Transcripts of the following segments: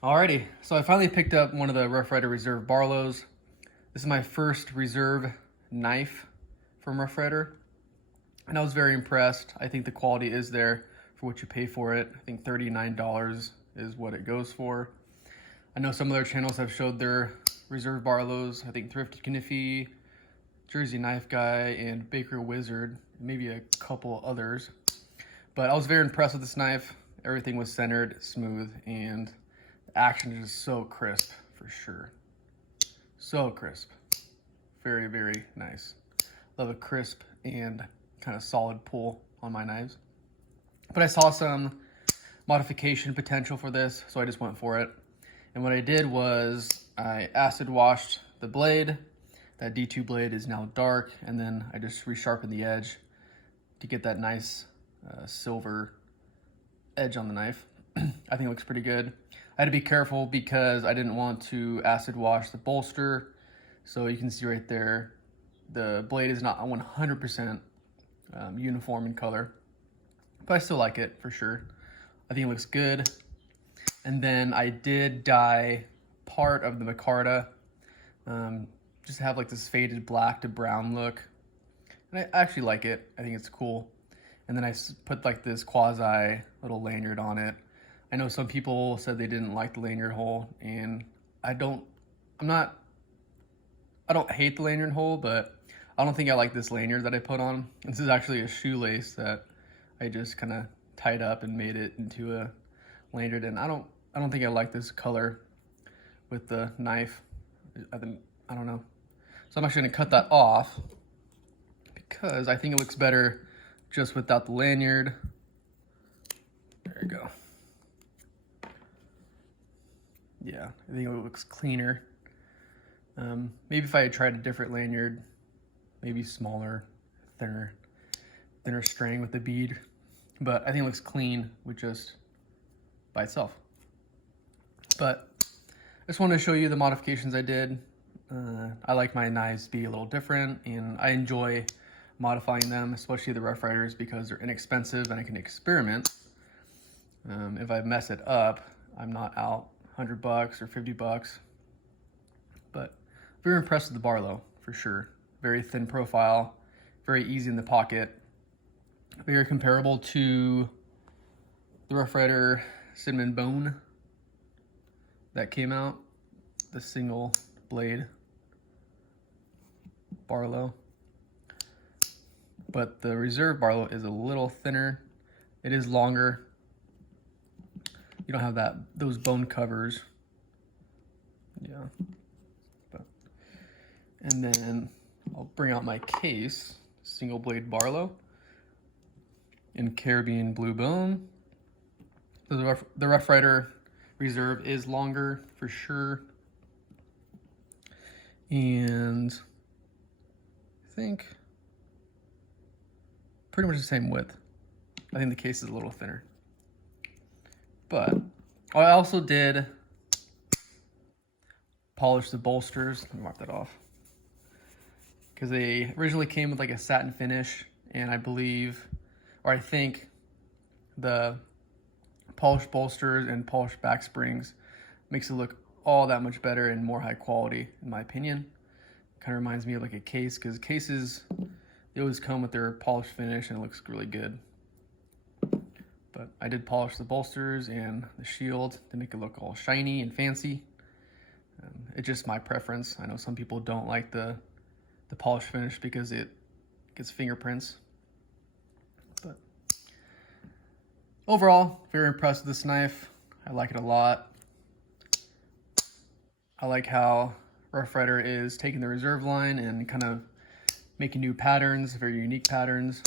Alrighty, so I finally picked up one of the Rough Ryder Reserve Barlows. This is my first Reserve knife from Rough Ryder, and I was very impressed. I think the quality is there for what you pay for it. I think $39 is what it goes for. I know some other channels have showed their Reserve Barlows. I think Thrifty Kniffy, Jersey Knife Guy, and Baker Wizard, maybe a couple others. But I was very impressed with this knife. Everything was centered, smooth, and the action is just so crisp, for sure. So crisp. Very, very nice. Love a crisp and kind of solid pull on my knives. But I saw some modification potential for this, so I just went for it. And what I did was I acid washed the blade. That D2 blade is now dark, and then I just resharpened the edge to get that nice silver edge on the knife. I think it looks pretty good. I had to be careful because I didn't want to acid wash the bolster. So you can see right there, the blade is not 100% uniform in color, but I still like it for sure. I think it looks good. And then I did dye part of the micarta, just to have like this faded black to brown look. And I actually like it. I think it's cool. And then I put like this quasi little lanyard on it. I know some people said they didn't like the lanyard hole, and I don't hate the lanyard hole, but I don't think I like this lanyard that I put on. This is actually a shoelace that I just kind of tied up and made it into a lanyard, and I don't think I like this color with the knife. I don't know. So I'm actually gonna cut that off because I think it looks better just without the lanyard. There you go. Yeah, I think it looks cleaner. Maybe if I had tried a different lanyard, maybe smaller, thinner string with the bead, but I think it looks clean with just by itself. But I just wanted to show you the modifications I did. I like my knives to be a little different, and I enjoy modifying them, especially the Rough Ryders, because they're inexpensive and I can experiment. If I mess it up, I'm not out $100 or $50, but very impressed with the Barlow for sure. Very thin profile, very easy in the pocket, very comparable to the Rough Ryder Cinnamon Bone that came out, the single blade Barlow. But the Reserve Barlow is a little thinner. It is longer. You don't have those bone covers. Yeah. And then I'll bring out my case, single blade Barlow in Caribbean Blue Bone. The Rough Ryder Reserve is longer for sure. And I think pretty much the same width. I think the case is a little thinner. But I also did polish the bolsters. Let me mark that off. Because they originally came with like a satin finish, and I believe, or I think, the polished bolsters and polished back springs makes it look all that much better and more high quality, in my opinion. Kind of reminds me of like a case, because cases, they always come with their polished finish and it looks really good. But I did polish the bolsters and the shield to make it look all shiny and fancy. It's just my preference. I know some people don't like the polished finish because it gets fingerprints. But overall, very impressed with this knife. I like it a lot. I like how Rough Ryder is taking the Reserve line and kind of making new patterns, very unique patterns.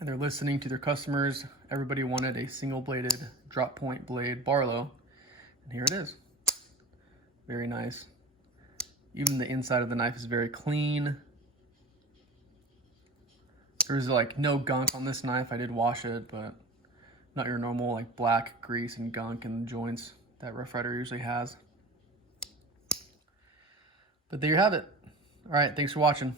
And they're listening to their customers. Everybody wanted a single-bladed drop point blade Barlow, and here it is. Very nice. Even the inside of the knife is very clean. There's like no gunk on this knife. I did wash it, but not your normal like black grease and gunk in the joints that Rough Ryder usually has. But there you have it. All right, thanks for watching.